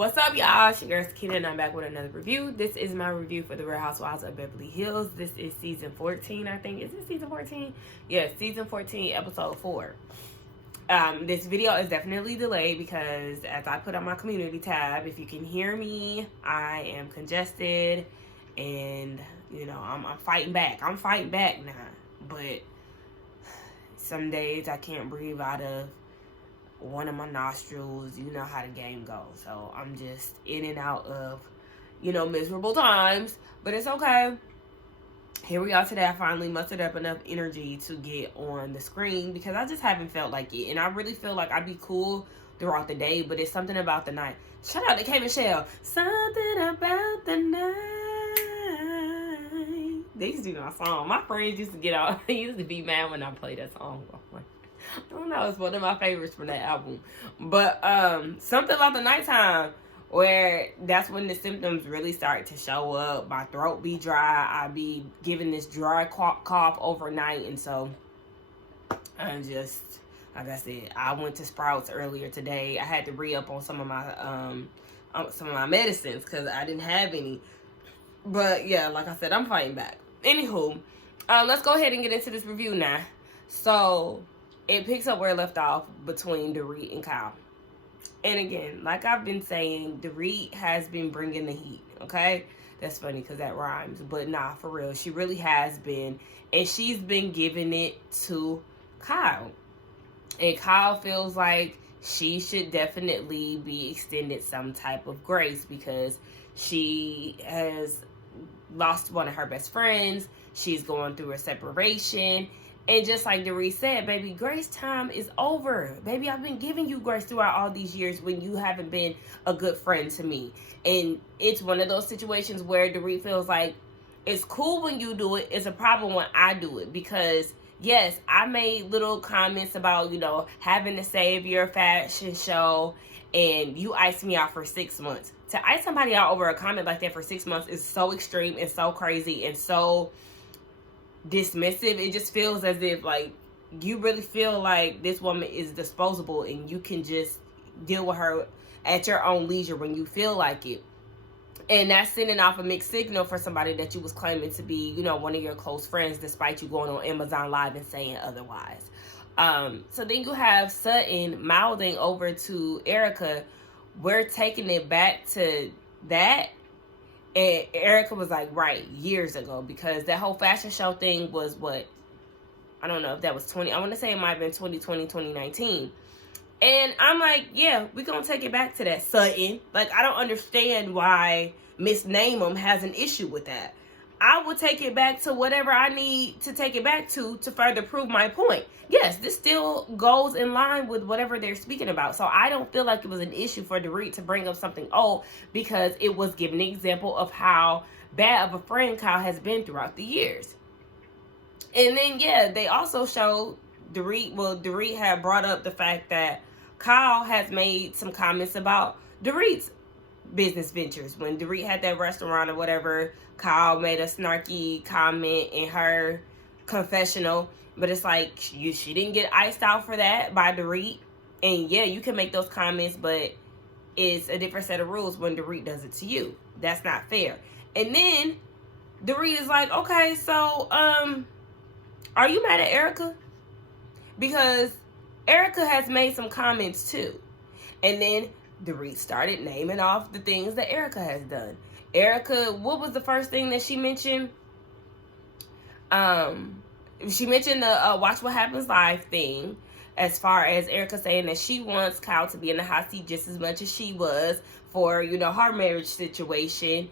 What's up, y'all? It's your girl Kina, and I'm back with another review. This is my review for the Real Housewives of Beverly Hills. This is season 14, I think. Is it season 14? Yes, season 14, episode 4. This video is definitely delayed because, as I put on my community tab, if you can hear me, I am congested, and you know I'm fighting back. I'm fighting back now, but some days I can't breathe out of one of my nostrils. You know how the game goes. So I'm just in and out of, miserable times. But it's okay. Here we are today. I finally mustered up enough energy to get on the screen because I just haven't felt like it. And I really feel like I'd be cool throughout the day, but it's something about the night. Shout out to K Michelle. Something about the night. They used to do my song. My friends used to get out. They used to be mad when I played that song. I don't know, it's one of my favorites from that album. But something about the nighttime, where that's when the symptoms really start to show up. My throat be dry. I be giving this dry cough overnight. And so I'm just, like I said, I went to Sprouts earlier today. I had to re-up on some of my medicines because I didn't have any. But yeah, like I said, I'm fighting back. Anywho, let's go ahead and get into this review now. So it picks up where it left off between Dorit and Kyle. And again, like I've been saying, Dorit has been bringing the heat, okay? That's funny because that rhymes. But nah, for real, she really has been. And she's been giving it to Kyle. And Kyle feels like she should definitely be extended some type of grace because she has lost one of her best friends. She's going through a separation. And just like Dorit said, baby, grace time is over. Baby, I've been giving you grace throughout all these years when you haven't been a good friend to me. And it's one of those situations where Dorit feels like it's cool when you do it. It's a problem when I do it. Because, yes, I made little comments about, having to save your fashion show. And you iced me out for 6 months. To ice somebody out over a comment like that for 6 months is so extreme and so crazy and so dismissive. It just feels as if like you really feel like this woman is disposable and you can just deal with her at your own leisure when you feel like it. And that's sending off a mixed signal for somebody that you was claiming to be, one of your close friends, despite you going on Amazon Live and saying otherwise. So then you have Sutton mouthing over to Erica, we're taking it back to that. And Erica was like, right, years ago, because that whole fashion show thing was what? I don't know if that was I want to say it might have been 2020, 2019. And I'm like, yeah, we're going to take it back to that, Sutton. Like, I don't understand why Miss Namem has an issue with that. I will take it back to whatever I need to take it back to further prove my point. Yes, this still goes in line with whatever they're speaking about. So I don't feel like it was an issue for Dorit to bring up something old because it was giving an example of how bad of a friend Kyle has been throughout the years. And then, yeah, they also showed Dorit had brought up the fact that Kyle has made some comments about Dorit's business ventures. When Dorit had that restaurant or whatever, Kyle made a snarky comment in her confessional, but it's like she didn't get iced out for that by Dorit. And yeah, you can make those comments, but it's a different set of rules when Dorit does it to you. That's not fair. And then Dorit is like, okay, so are you mad at Erica? Because Erica has made some comments too. And then Dorit started naming off the things that Erica has done. Erica, what was the first thing that she mentioned? She mentioned the Watch What Happens Live thing, as far as Erica saying that she wants Kyle to be in the hot seat just as much as she was for, her marriage situation.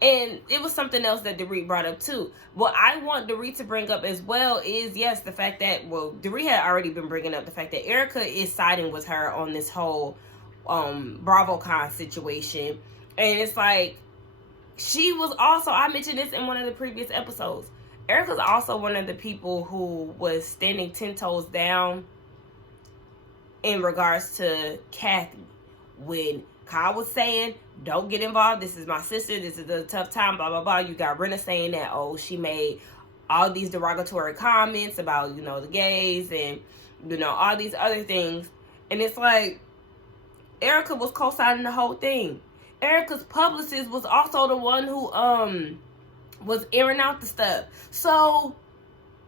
And it was something else that Dorit brought up too. What I want Dorit to bring up as well is, yes, the fact that, Dorit had already been bringing up the fact that Erica is siding with her on this whole BravoCon situation. And it's like, she was also, I mentioned this in one of the previous episodes, Erica's also one of the people who was standing 10 toes down in regards to Kathy. When Kyle was saying, don't get involved, this is my sister, this is a tough time, blah, blah, blah. You got Renna saying that, she made all these derogatory comments about, the gays and, all these other things. And it's like, Erica was co-signing the whole thing. Erica's publicist was also the one who was airing out the stuff. So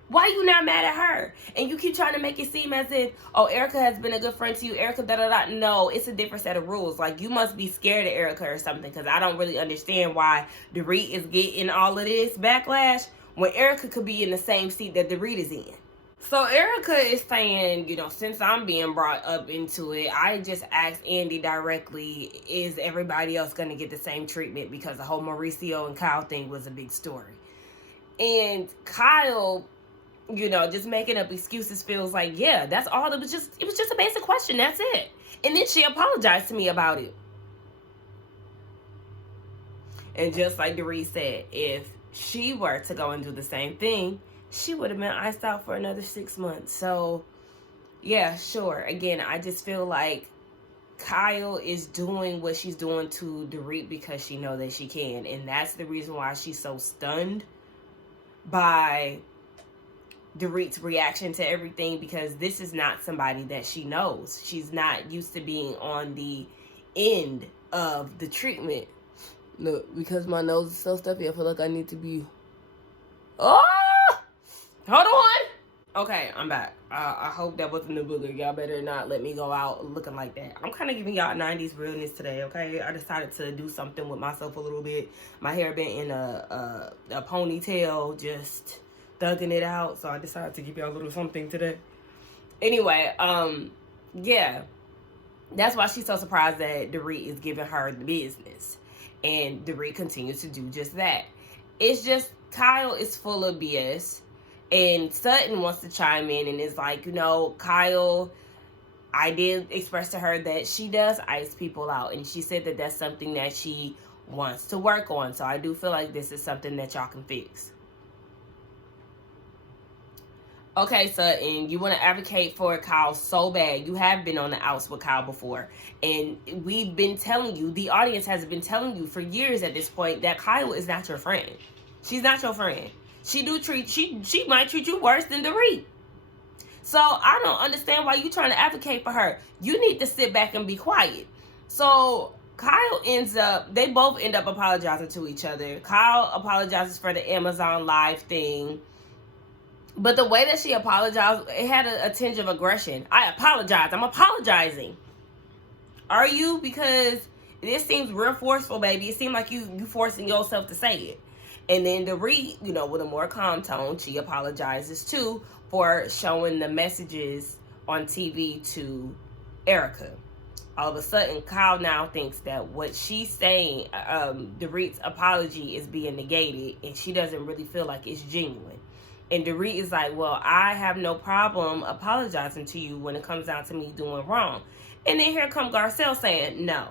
why you not mad at her? And you keep trying to make it seem as if, oh, Erica has been a good friend to you. Erica, da-da-da. No, it's a different set of rules. Like, you must be scared of Erica or something, because I don't really understand why Dorit is getting all of this backlash when Erica could be in the same seat that Dorit is in. So Erica is saying, you know, since I'm being brought up into it, I just asked Andy directly, is everybody else going to get the same treatment? Because the whole Mauricio and Kyle thing was a big story. And Kyle, you know, just making up excuses, feels like, yeah, that's all. It was just a basic question. That's it. And then she apologized to me about it. And just like Dorit said, if she were to go and do the same thing, she would have been iced out for another 6 months. So, yeah, sure. Again, I just feel like Kyle is doing what she's doing to Dorit because she knows that she can. And that's the reason why she's so stunned by Dorit's reaction to everything, because this is not somebody that she knows. She's not used to being on the end of the treatment. Look, because my nose is so stuffy, I feel like I need to be... Oh! Hold on! Okay, I'm back. I hope that wasn't a booger. Y'all better not let me go out looking like that. I'm kind of giving y'all 90s realness today, okay? I decided to do something with myself a little bit. My hair been in a ponytail, just thugging it out. So I decided to give y'all a little something today. Anyway, yeah. That's why she's so surprised that Dorit is giving her the business. And Dorit continues to do just that. It's just, Kyle is full of BS. And Sutton wants to chime in and is like, you know, Kyle, I did express to her that she does ice people out. And she said that that's something that she wants to work on. So I do feel like this is something that y'all can fix. Okay, Sutton, you want to advocate for Kyle so bad. You have been on the outs with Kyle before. And we've been telling you, the audience has been telling you for years at this point, that Kyle is not your friend. She's not your friend. She might treat you worse than Dorit. So I don't understand why you trying to advocate for her. You need to sit back and be quiet. So Kyle they both end up apologizing to each other. Kyle apologizes for the Amazon Live thing. But the way that she apologized, it had a tinge of aggression. I apologize. I'm apologizing. Are you? Because this seems real forceful, baby. It seemed like you forcing yourself to say it. And then Dorit, you know, with a more calm tone, she apologizes too for showing the messages on TV to Erica. All of a sudden, Kyle now thinks that what she's saying, Dorit's apology is being negated, and she doesn't really feel like it's genuine. And Dorit is like, well, I have no problem apologizing to you when it comes down to me doing wrong. And then here come Garcelle saying no.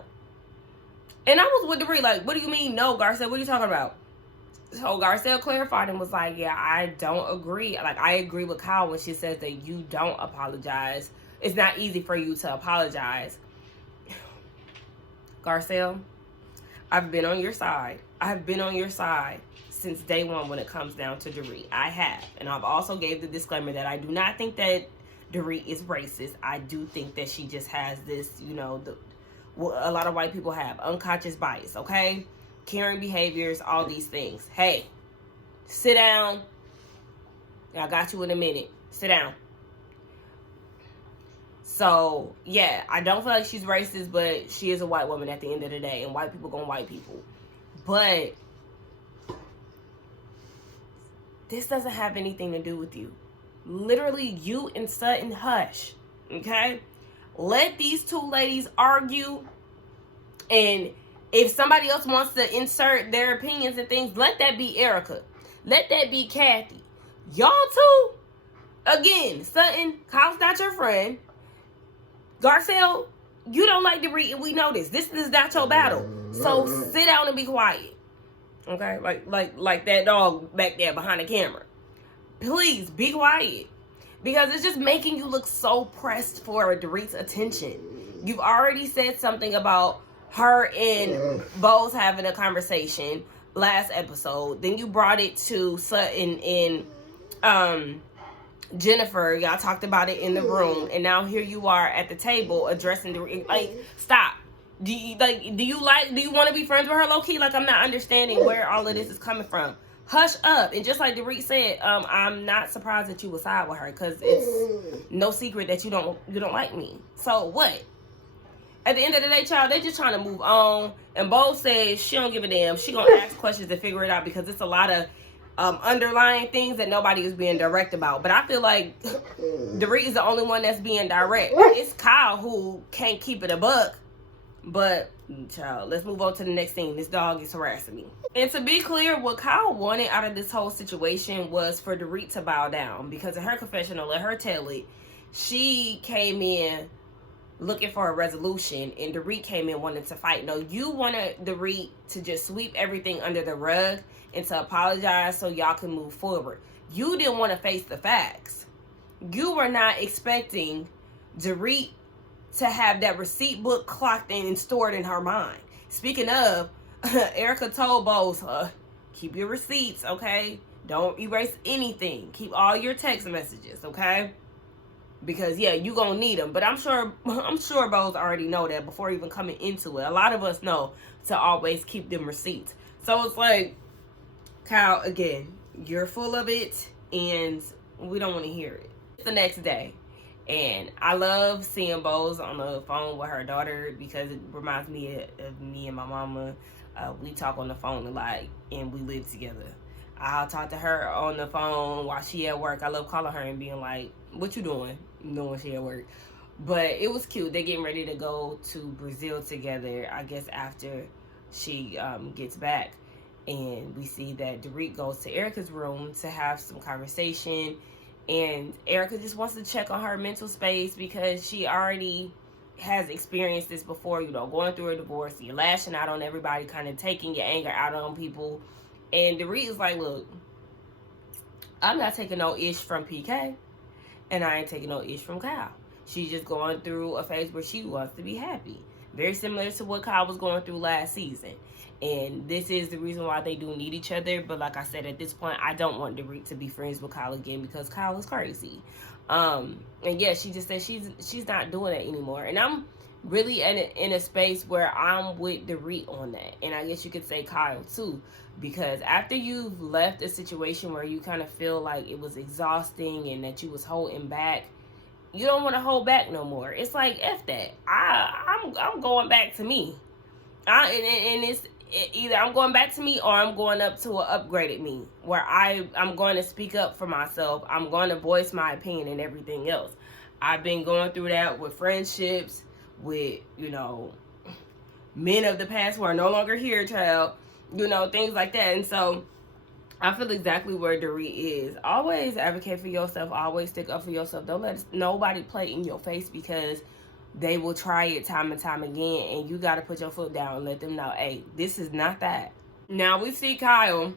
And I was with Dorit like, what do you mean no, Garcelle? What are you talking about? So Garcelle clarified and was like, yeah, I don't agree. Like, I agree with Kyle when she says that you don't apologize. It's not easy for you to apologize. Garcelle, I've been on your side. I've been on your side since day one when it comes down to Dorit. I have. And I've also gave the disclaimer that I do not think that Dorit is racist. I do think that she just has this, you know, a lot of white people have unconscious bias, okay? Caring behaviors, all these things. Hey, sit down. I got you in a minute. Sit down. So, yeah, I don't feel like she's racist, but she is a white woman at the end of the day, and white people gonna white people. But this doesn't have anything to do with you. Literally, you and Sutton, hush, okay? Let these two ladies argue, and if somebody else wants to insert their opinions and things, let that be Erica. Let that be Kathy. Y'all two, again, Sutton, Kyle's not your friend. Garcelle, you don't like Dorit, and we know this. This is not your battle. So sit down and be quiet. Okay? Like that dog back there behind the camera. Please, be quiet. Because it's just making you look so pressed for Dorit's attention. You've already said something about her and Bose having a conversation last episode. Then you brought it to Sutton and Jennifer. Y'all talked about it in the room. And now here you are at the table addressing the... Like, stop. Do you want to be friends with her low key? Like, I'm not understanding where all of this is coming from. Hush up. And just like Dorit said, I'm not surprised that you would side with her, because it's no secret that you don't like me. So what? At the end of the day, child, they just trying to move on. And Bo says she don't give a damn. She gonna ask questions and figure it out, because it's a lot of underlying things that nobody is being direct about. But I feel like Dorit is the only one that's being direct. It's Kyle who can't keep it a buck. But, child, let's move on to the next thing. This dog is harassing me. And to be clear, what Kyle wanted out of this whole situation was for Dorit to bow down. Because in her confessional, let her tell it, she came in looking for a resolution, and Dorit came in wanting to fight. No, you wanted Dorit to just sweep everything under the rug and to apologize so y'all can move forward. You didn't want to face the facts. You were not expecting Dorit to have that receipt book clocked in and stored in her mind. Speaking of, Erica told Bose, keep your receipts, okay? Don't erase anything. Keep all your text messages, okay? Because, yeah, you gonna need them. But I'm sure Bose already know that before even coming into it. A lot of us know to always keep them receipts. So it's like, Kyle, again, you're full of it, and we don't want to hear it. It's the next day. And I love seeing Bose on the phone with her daughter, because it reminds me of me and my mama. We talk on the phone a lot, and we live together. I'll talk to her on the phone while she at work. I love calling her and being like, what you doing? Knowing she at work. But it was cute. They're getting ready to go to Brazil together, I guess, after she gets back. And we see that Dorit goes to Erica's room to have some conversation. And Erica just wants to check on her mental space, because she already has experienced this before, going through a divorce. You're lashing out on everybody, kind of taking your anger out on people. And Dorit is like, look, I'm not taking no ish from PK, and I ain't taking no ish from Kyle. She's just going through a phase where she wants to be happy. Very similar to what Kyle was going through last season. And this is the reason why they do need each other. But like I said, at this point, I don't want Dorit to be friends with Kyle again, because Kyle is crazy. And yeah, she just said she's not doing it anymore. And I'm really in a space where I'm with Dorit on that. And I guess you could say Kyle too. Because after you've left a situation where you kind of feel like it was exhausting and that you was holding back, you don't want to hold back no more. It's like, F that. I'm going back to me. And it's either I'm going back to me, or I'm going up to an upgraded me, where I'm going to speak up for myself. I'm going to voice my opinion and everything else. I've been going through that with friendships, with, men of the past who are no longer here, child, things like that. And so I feel exactly where Dorit is. Always advocate for yourself. Always stick up for yourself. Don't let nobody play in your face, because they will try it time and time again, and you got to put your foot down and let them know, hey, this is not that. Now we see Kyle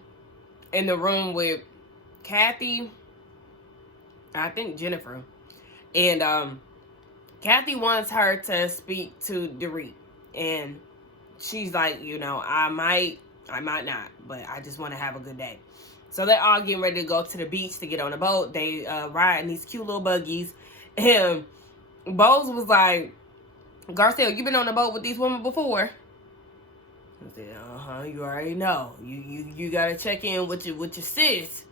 in the room with Kathy, I think Jennifer, and Kathy wants her to speak to Dorit, and she's like, I might not, but I just want to have a good day. So they're all getting ready to go to the beach to get on a boat. They ride in these cute little buggies, and Bose was like, Garcelle, you been on a boat with these women before? I said, you already know. You gotta check in with your sis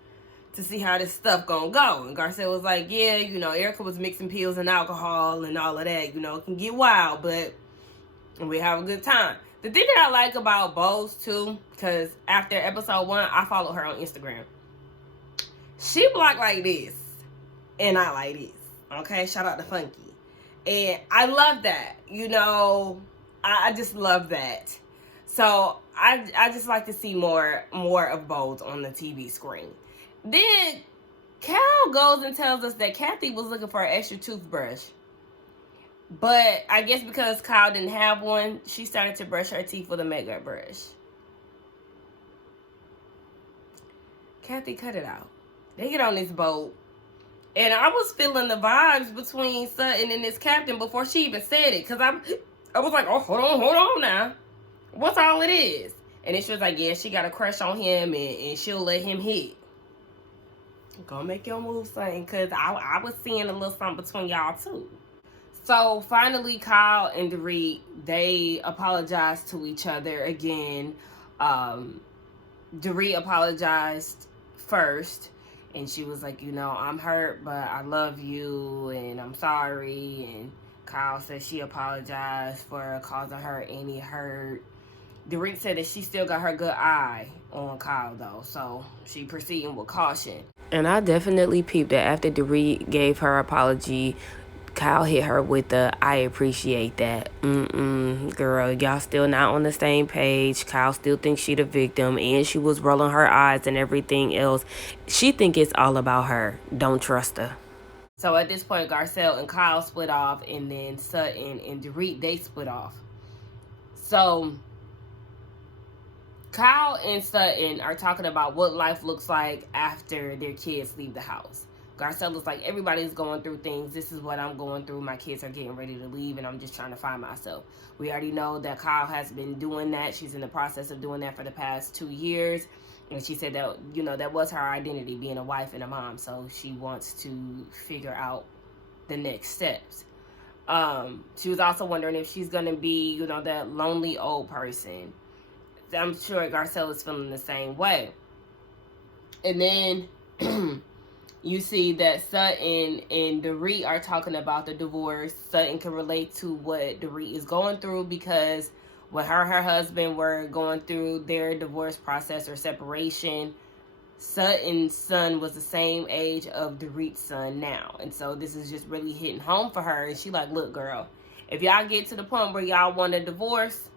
to see how this stuff gonna go. And Garcelle was like, yeah, Erica was mixing pills and alcohol and all of that. It can get wild, but we have a good time. The thing that I like about Bose too, because after episode 1, I followed her on Instagram. She blocked like this, and I like this. Okay, shout out to Funky. And I love that, I just love that. So I just like to see more of Bose on the TV screen. Then Cal goes and tells us that Kathy was looking for an extra toothbrush. But I guess because Kyle didn't have one, she started to brush her teeth with a makeup brush. Kathy, cut it out. They get on this boat. And I was feeling the vibes between Sutton and this captain before she even said it. Because I was like, oh, hold on now. What's all it is? And then she was like, yeah, she got a crush on him and she'll let him hit. Go make your move, Sutton. Because I was seeing a little something between y'all too. So finally, Kyle and Dorit, they apologized to each other again. Dorit apologized first, and she was like, I'm hurt, but I love you, and I'm sorry. And Kyle said she apologized for causing her any hurt. Dorit said that she still got her good eye on Kyle, though, so she proceeding with caution. And I definitely peeped that after Dorit gave her apology, Kyle hit her with the, I appreciate that. Girl, y'all still not on the same page. Kyle still thinks she the victim, and she was rolling her eyes and everything else. She think it's all about her. Don't trust her. So at this point, Garcelle and Kyle split off, and then Sutton and Dorit, they split off. So Kyle and Sutton are talking about what life looks like after their kids leave the house. Garcelle is like, everybody's going through things. This is what I'm going through. My kids are getting ready to leave, and I'm just trying to find myself. We already know that Kyle has been doing that. She's in the process of doing that for the past 2 years. And she said that, that was her identity, being a wife and a mom. So she wants to figure out the next steps. She was also wondering if she's going to be, that lonely old person. I'm sure Garcelle is feeling the same way. And then you see that Sutton and Dorit are talking about the divorce. Sutton can relate to what Dorit is going through, because when her and her husband were going through their divorce process or separation, Sutton's son was the same age of Dorit's son now. And so this is just really hitting home for her. And she like, look, girl, if y'all get to the point where y'all want a divorce,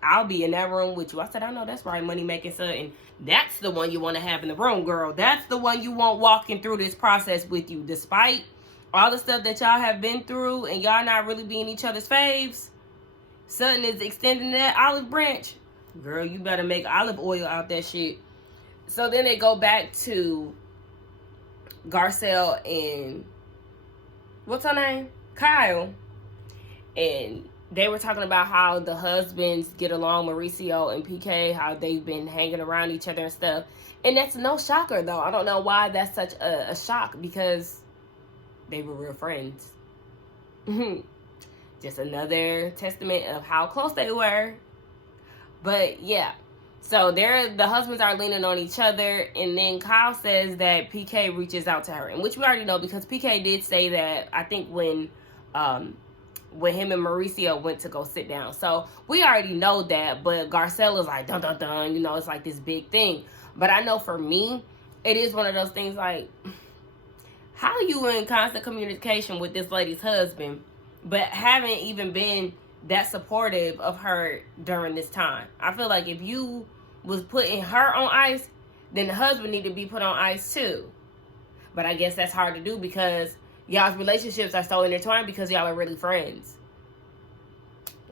I'll be in that room with you. I said, I know that's right, money making Sutton. That's the one you want to have in the room, girl. That's the one you want walking through this process with you. Despite all the stuff that y'all have been through and y'all not really being each other's faves, Sutton is extending that olive branch. Girl, you better make olive oil out that shit. So then they go back to Garcelle and, what's her name? Kyle. And they were talking about how the husbands get along, Mauricio and PK, how they've been hanging around each other and stuff. And that's no shocker, though. I don't know why that's such a shock, because they were real friends. Just another testament of how close they were. But yeah, so the husbands are leaning on each other, and then Kyle says that PK reaches out to her, and which we already know, because PK did say that, I think when him and Mauricio went to go sit down. So we already know that, but Garcelle is like, dun dun dun, it's like this big thing. But I know for me, it is one of those things like, how you in constant communication with this lady's husband, but haven't even been that supportive of her during this time? I feel like if you was putting her on ice, then the husband need to be put on ice too. But I guess that's hard to do, because y'all's relationships are so intertwined, because y'all are really friends.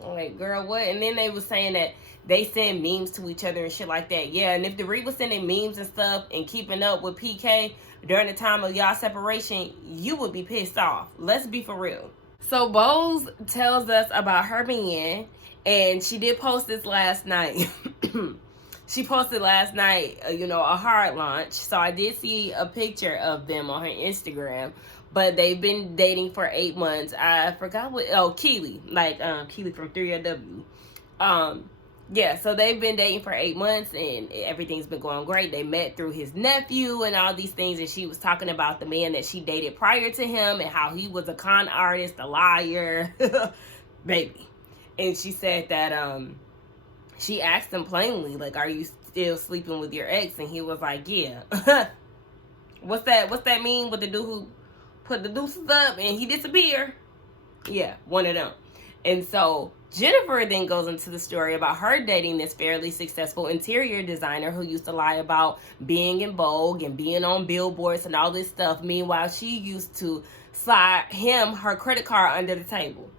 I'm like, girl, what? And then they was saying that they send memes to each other and shit like that. Yeah, and if Dorit was sending memes and stuff and keeping up with PK during the time of y'all separation, you would be pissed off. Let's be for real. So Bose tells us about her man, and she did post this last night. She posted last night, a hard launch. So I did see a picture of them on her Instagram. But they've been dating for 8 months. I forgot Keely. Keely from 3LW. Yeah, so they've been dating for 8 months, and everything's been going great. They met through his nephew and all these things. And she was talking about the man that she dated prior to him and how he was a con artist, a liar. Baby. And she said that she asked him plainly, like, are you still sleeping with your ex? And he was like, yeah. What's that mean with the dude who put the deuces up and he disappeared? Yeah, one of them. And so Jennifer then goes into the story about her dating this fairly successful interior designer who used to lie about being in Vogue and being on billboards and all this stuff. Meanwhile, she used to slide him her credit card under the table.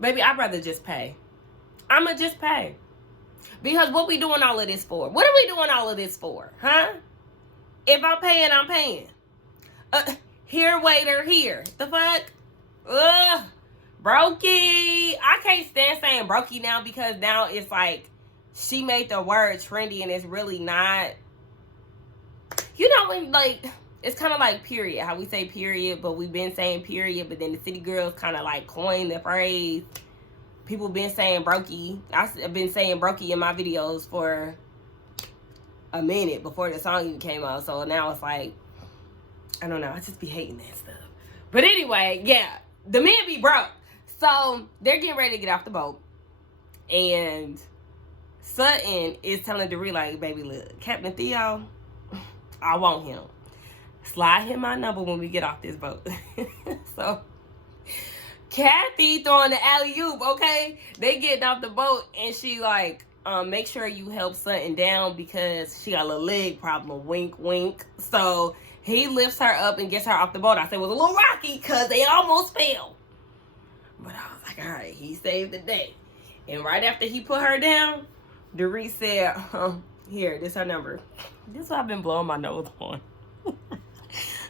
Baby, I'd rather just pay. I'ma just pay. Because what we doing all of this for? What are we doing all of this for? Huh? If I'm paying, I'm paying. Here, waiter, here. The fuck? Brokey. I can't stand saying brokey now, because now it's like she made the word trendy and it's really not. you know, when, like, it's kind of like period, how we say period, but we've been saying period, but then the city girls kind of like coined the phrase. People been saying brokey. I've been saying brokey in my videos for a minute before the song even came out. So now it's like, I don't know. I just be hating that stuff. But anyway, yeah. The men be broke. So they're getting ready to get off the boat. And Sutton is telling Dorit, like, baby, look, Captain Theo, I want him. Slide him my number when we get off this boat. So Kathy throwing the alley-oop, okay? They getting off the boat, and she like, make sure you help Sutton down because she got a little leg problem. Wink, wink. So he lifts her up and gets her off the boat. I said it was a little rocky because they almost fell. But I was like, all right, he saved the day. And right after he put her down, Dorit said, here, this her number. This is what I've been blowing my nose on.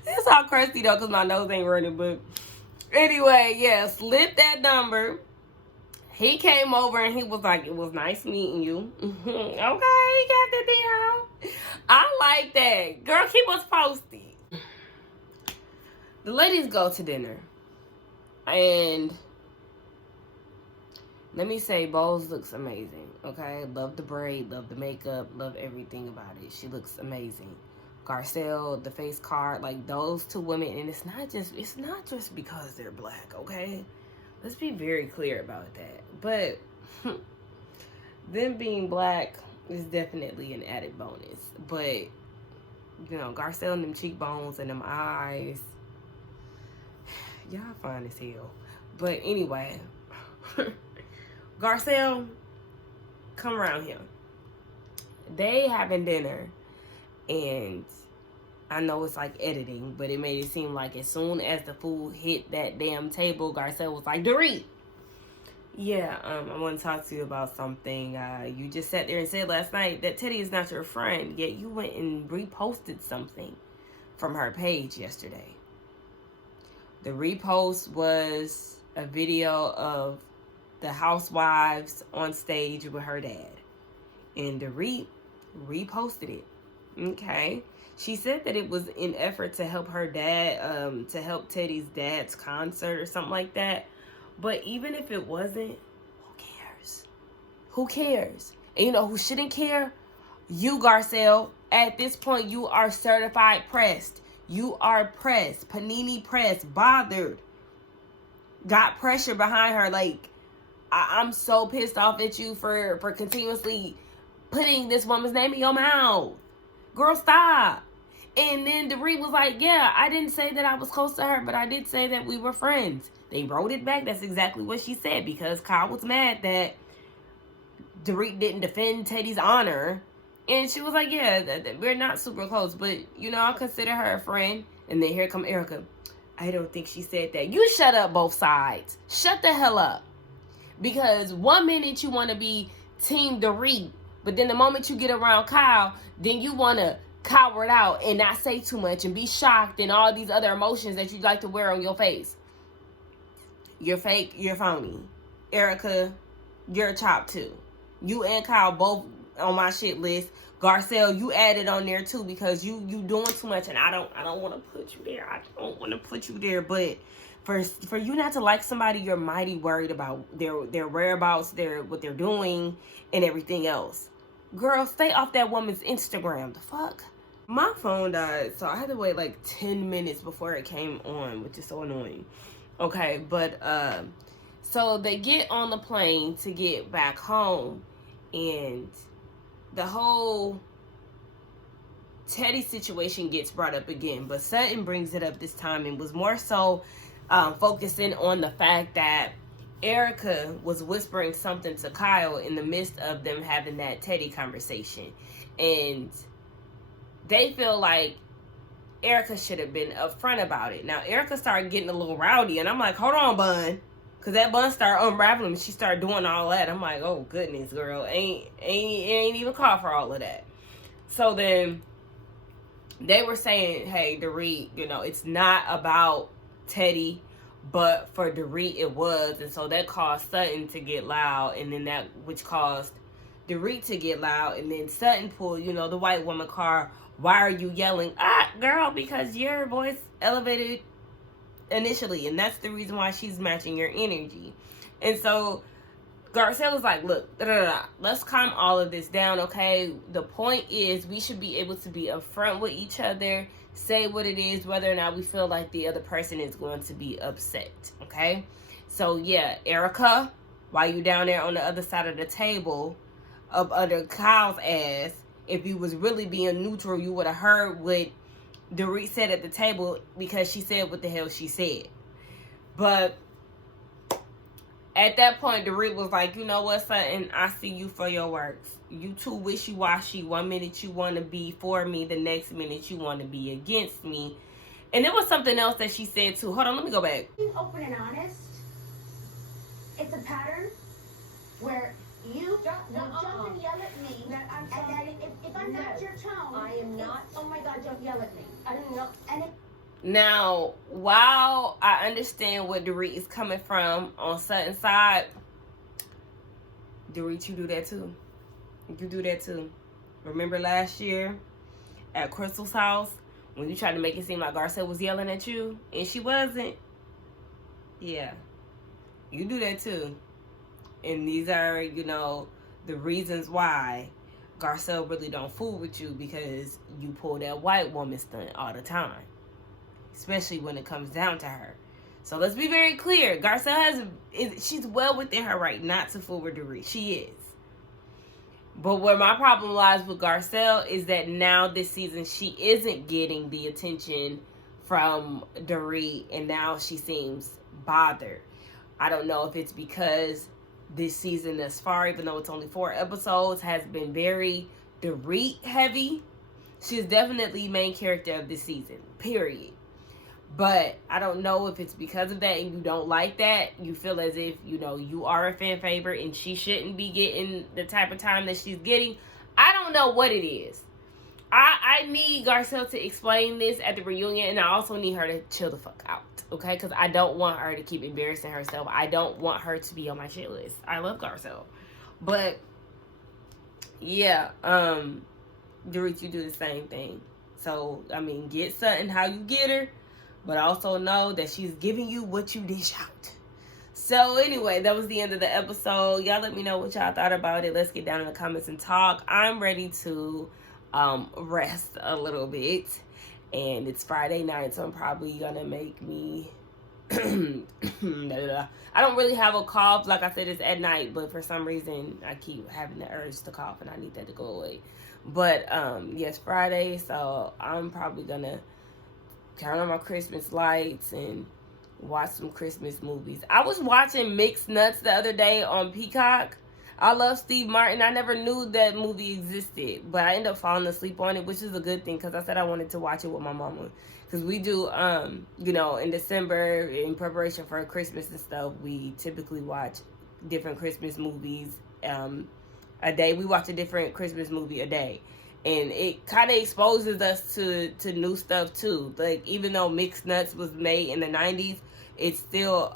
It's all crusty though, because my nose ain't running, but anyway, yeah, slip that number. He came over and he was like, it was nice meeting you. Okay, Captain Theo. I like that. Girl, keep us posted. The ladies go to dinner. And let me say, Bowles looks amazing, okay? Love the braid, love the makeup, love everything about it. She looks amazing. Garcelle, the face card, like those two women, and it's not just because they're black, okay? Let's be very clear about that. But them being black is definitely an added bonus. But you know, Garcelle and them cheekbones and them eyes, y'all fine as hell. But anyway, Garcelle, come around here. They having dinner. And I know it's like editing, but it made it seem like as soon as the food hit that damn table, Garcelle was like, Dorit, yeah, I want to talk to you about something. You just sat there and said last night that Teddy is not your friend, yet you went and reposted something from her page yesterday. The repost was a video of the Housewives on stage with her dad. And Dorit reposted it. Okay. She said that it was in effort to help her dad, to help Teddy's dad's concert or something like that. But even if it wasn't, who cares? Who cares? And you know who shouldn't care? You, Garcelle. At this point, you are certified pressed. You are pressed. Panini pressed. Bothered. Got pressure behind her. Like, I'm so pissed off at you for continuously putting this woman's name in your mouth. Girl, stop. And then Dorit was like, yeah, I didn't say that I was close to her, but I did say that we were friends. They wrote it back. That's exactly what she said because Kyle was mad that Dorit didn't defend Teddy's honor. And she was like, yeah, we're not super close, but, you know, I'll consider her a friend. And then here come Erica. I don't think she said that. You shut up both sides. Shut the hell up. Because one minute you want to be Team Dorit, but then the moment you get around Kyle, then you want to cower it out and not say too much and be shocked and all these other emotions that you like to wear on your face. You're fake. You're phony. Erica, you're a chop too. You and Kyle both on my shit list. Garcelle, you added on there too because you doing too much and I don't want to put you there. I don't want to put you there, but for you not to like somebody, you're mighty worried about their whereabouts, what they're doing, and everything else. Girl, stay off that woman's Instagram. The fuck? My phone died, so I had to wait like 10 minutes before it came on, which is so annoying. Okay, but so they get on the plane to get back home, and the whole Teddy situation gets brought up again, but Sutton brings it up this time and was more so focusing on the fact that Erica was whispering something to Kyle in the midst of them having that Teddy conversation. And they feel like Erica should have been upfront about it. Now, Erica started getting a little rowdy, and I'm like, hold on, bun. Because that bun started unraveling, and she started doing all that. I'm like, oh, goodness, girl. Ain't even called for all of that. So then they were saying, hey, Dorit, you know, it's not about Teddy, but for Dorit it was, and so that caused Sutton to get loud, and then which caused Dorit to get loud, and then Sutton pulled, you know, the white woman card. Why are you yelling? Girl, because your voice elevated initially, and that's the reason why she's matching your energy. And so Garcelle was like, look, let's calm all of this down, okay? The point is we should be able to be upfront with each other, say what it is, whether or not we feel like the other person is going to be upset, okay? So, yeah, Erica, while you down there on the other side of the table, up under Kyle's ass, if you was really being neutral, you would have heard what Dorit said at the table because she said what the hell she said. But at that point, Dorit was like, you know what, son, I see you for your works. You too wishy-washy. 1 minute you want to be for me, the next minute you want to be against me. And there was something else that she said too. Hold on, let me go back. Being open and honest, it's a pattern where you jump and yell at me. And then if I'm not your tone, I am not. Oh my God, don't yell at me. I don't know. And now, while I understand where Dorit is coming from on Sutton's side, Dorit, you do that too. You do that too. Remember last year at Crystal's house when you tried to make it seem like Garcelle was yelling at you and she wasn't? Yeah. You do that too. And these are, you know, the reasons why Garcelle really don't fool with you, because you pull that white woman stunt all the time. Especially when it comes down to her. So let's be very clear. Garcelle she's well within her right not to fool with Dorit. She is. But where my problem lies with Garcelle is that now this season she isn't getting the attention from Dorit, and now she seems bothered. I don't know if it's because this season thus far, even though it's only 4 episodes, has been very Dorit heavy. She's definitely main character of this season, period. But I don't know if it's because of that and you don't like that. You feel as if, you know, you are a fan favorite and she shouldn't be getting the type of time that she's getting. I don't know what it is. I need Garcelle to explain this at the reunion, and I also need her to chill the fuck out, okay? Because I don't want her to keep embarrassing herself. I don't want her to be on my shit list. I love Garcelle. But, yeah, Dorit, you do the same thing. So, I mean, get Sutton how you get her, but also know that she's giving you what you dish out. So, anyway, that was the end of the episode. Y'all let me know what y'all thought about it. Let's get down in the comments and talk. I'm ready to rest a little bit, and it's Friday night, so I'm probably gonna make me I don't really have a cough. Like I said, it's at night, but for some reason I keep having the urge to cough, and I need that to go away. But yes, Friday, so I'm probably gonna count on my Christmas lights and watch some Christmas movies. I was watching Mixed Nuts the other day on Peacock. I love Steve Martin. I never knew that movie existed, but I ended up falling asleep on it, which is a good thing because I said I wanted to watch it with my mama. Because we do, you know, in December, in preparation for Christmas and stuff, we typically watch different Christmas movies a day. We watch a different Christmas movie a day. And it kind of exposes us to new stuff, too. Like, even though Mixed Nuts was made in the 90s, it's still,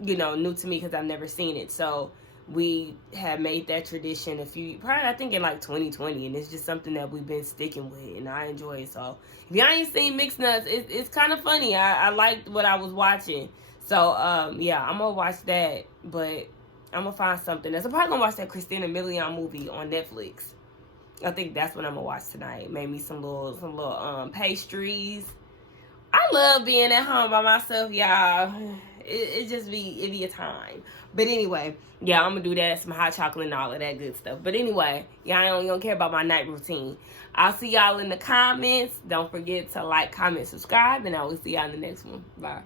you know, new to me because I've never seen it. So we have made that tradition I think in like 2020, and it's just something that we've been sticking with, and I enjoy it. So if y'all ain't seen Mixed Nuts, it's kind of funny. I liked what I was watching. So yeah, I'm gonna watch that, but I'm gonna find something else. I'm probably gonna watch that Christina Milian movie on Netflix. I think that's what I'm gonna watch tonight. Maybe some little pastries. I love being at home by myself, y'all. It be a time. But anyway, yeah, I'm gonna do that, some hot chocolate and all of that good stuff. But anyway, y'all don't care about my night routine. I'll see y'all in the comments. Don't forget to like, comment, subscribe, and I will see y'all in the next one. Bye.